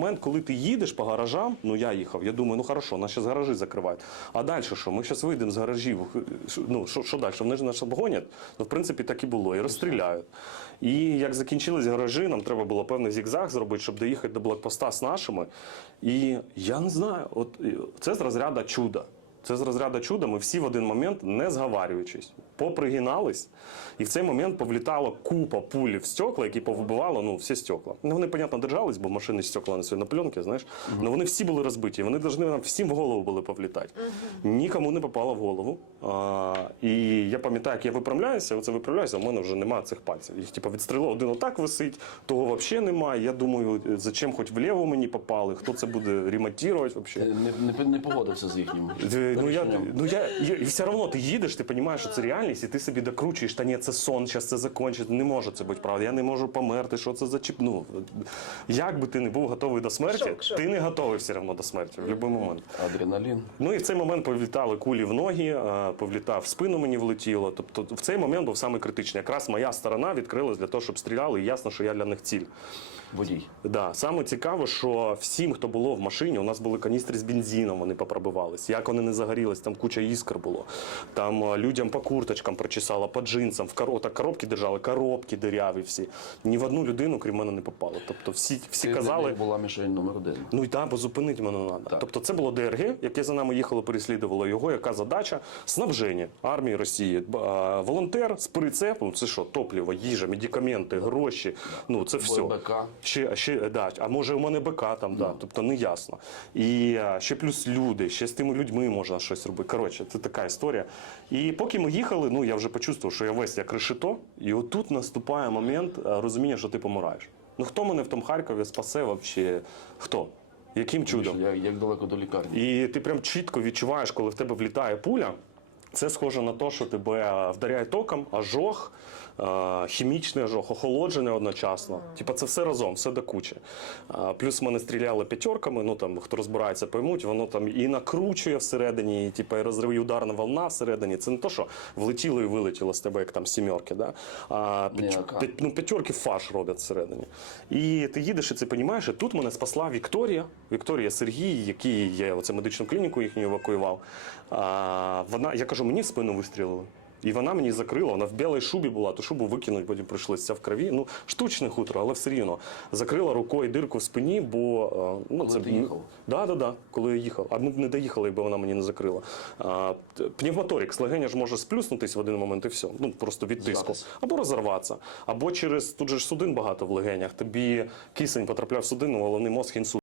момент, коли ти їдеш по гаражам, ну я їхав, я думаю, ну хорошо, нас зараз гаражі закривають. А далі що? Ми зараз вийдемо з гаражів. Ну що, що далі? Вони ж нас обгонять. Ну, в принципі, так і було, і розстріляють. І як закінчились гаражі, нам треба було певний зігзаг зробити, щоб доїхати до блокпоста з нашими. І я не знаю, от це з розряду чуда. Це з розряду чуда. Ми всі в один момент, не зговарюючись, попригинались, і в цей момент повлітала купа пуль в стекла, які повибивали ну, всі стекла. Ну, вони, понятно, держались, бо машини стекла на на пленки, знаєш. Але вони всі були розбиті. Вони повинні нам всім в голову були повлітати. Нікому не попало в голову. А, і я пам'ятаю, як я виправляюся, оце виправляюся, у мене вже немає цих пальців. Їх типу, відстрілило, один отак висить, того взагалі немає. Я думаю, зачем хоч вліво мені попали, хто це буде ремонтувати взагалі. Не, не, не погодився з їхнім. Е, Ну я, ну я, я і все одно ти їдеш, ти розумієш, що це реальність, і ти собі докручуєш, та ні, це сон, зараз це закінчиться. Не може це бути правда. Я не можу померти. Що це за чіп? Ну як би ти не був готовий до смерті, Шок, шок. ти не готовий все одно до смерті в будь-який момент. Адреналін. Ну і в цей момент повлітали кулі в ноги, повлітав в спину мені влетіло. Тобто в цей момент був саме критичний. Якраз моя сторона відкрилась для того, щоб стріляли, і ясно, що я для них ціль. Водій. Да, саме цікаво, що всім, хто було в машині, у нас були каністри з бензином, вони попробивались. Як вони не загорілись, там куча іскр було. Там людям по курточкам прочесало, по джинсам, в коро... так, коробки держали, коробки диряві всі. Ні в одну людину, крім мене, не попало. Тобто всі, всі Ти казали. була мішень номер один. Ну і так, бо зупинити мене треба. Тобто це було ДРГ, яке за нами їхало, переслідувало його. Яка задача? Снабження армії Росії. Волонтер з прицепом, це що, топливо, їжа, медикаменти, гроші. Ну це все. БК. Ще, ще, да, а може у мене БК там, да, тобто не ясно. І ще плюс люди, ще з тими людьми можна щось робити. Коротше, це така історія. І поки ми їхали, ну я вже почувствував, що я весь як решето, і отут наступає момент розуміння, що ти помираєш. Ну хто мене в тому Харкові спасе взагалі? Хто? Яким чудом? Як, як далеко до лікарні? І ти прям чітко відчуваєш, коли в тебе влітає пуля. Це схоже на те, що тебе вдаряє током, ожог, хімічний ожог, охолодження одночасно. Типа це все разом, все до кучі. Плюс мене стріляли п'ятерками. Ну там хто розбирається, поймуть, воно там і накручує всередині, і, типа, і розрив і ударна волна всередині. Це не то, що влетіло і вилетіло з тебе, як там сімерки. Да? А п'ять- ну, п'ятерки фарш роблять всередині. І ти їдеш і це розумієш, і тут мене спасла Вікторія. Вікторія Сергій, який я оце медичну клініку їхню евакуював. А, вона, я кажу, мені в спину вистрілили. І вона мені закрила, вона в білій шубі була, ту шубу викинуть, потім прийшлося вся в крові. Ну, штучне хутро, але все рівно. Закрила рукою дирку в спині, бо е, ну, Коли ти їхав? Да, да, да, коли я їхав. А ми б не доїхали, якби вона мені не закрила. А, пневмоторикс, легеня ж може сплюснутись в один момент і все. Ну просто від тиску. Або розірватися. Або через тут же ж судин багато в легенях. Тобі кисень потрапляв в судину, головний мозг інсульт.